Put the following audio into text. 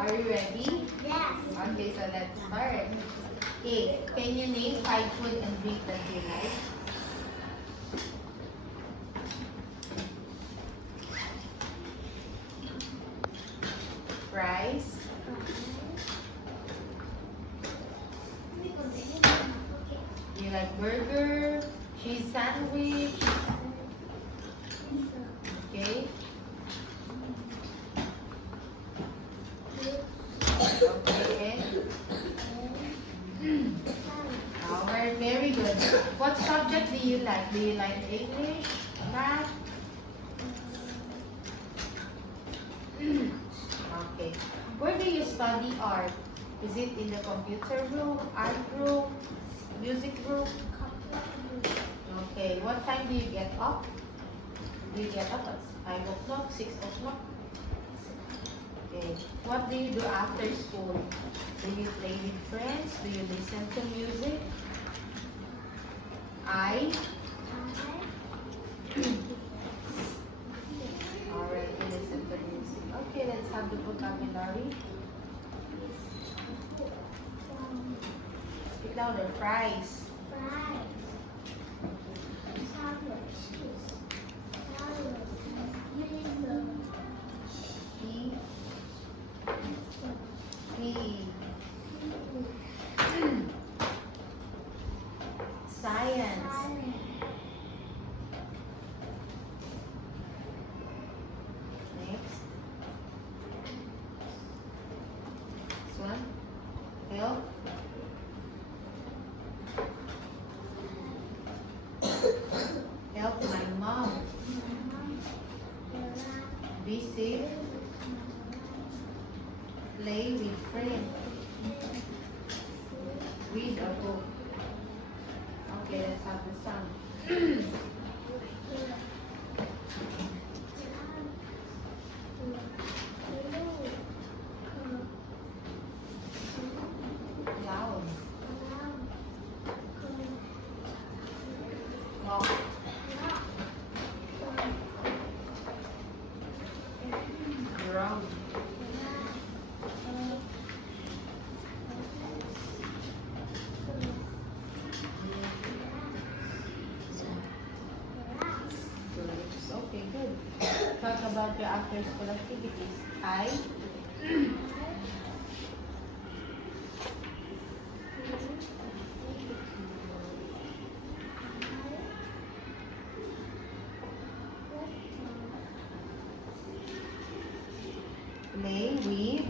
Are you ready? Yes. Okay, so let's start. Okay, can you name 5 food and drink that you like? Fries, do you like burger, cheese sandwich? Okay. Okay, and very good. What subject do you like? Do you like English, math? Okay. Where do you study art? Is it in the computer room, art room, music room? Okay. What time do you get up? Do you get up at 5 o'clock, 6 o'clock? Okay. What do you do after school? Do you play with friends? Do you listen to music? I? Alright, you listen to music. Okay, let's have the vocabulary. Speak louder. Fries. P. P. Science. Next. This one. Health. Help my mom. Visit. Play with friends. Read a book. Okay, let's have the sound. Loud. Walk. Ground. Okay, good. Talk about your after school activities. I play with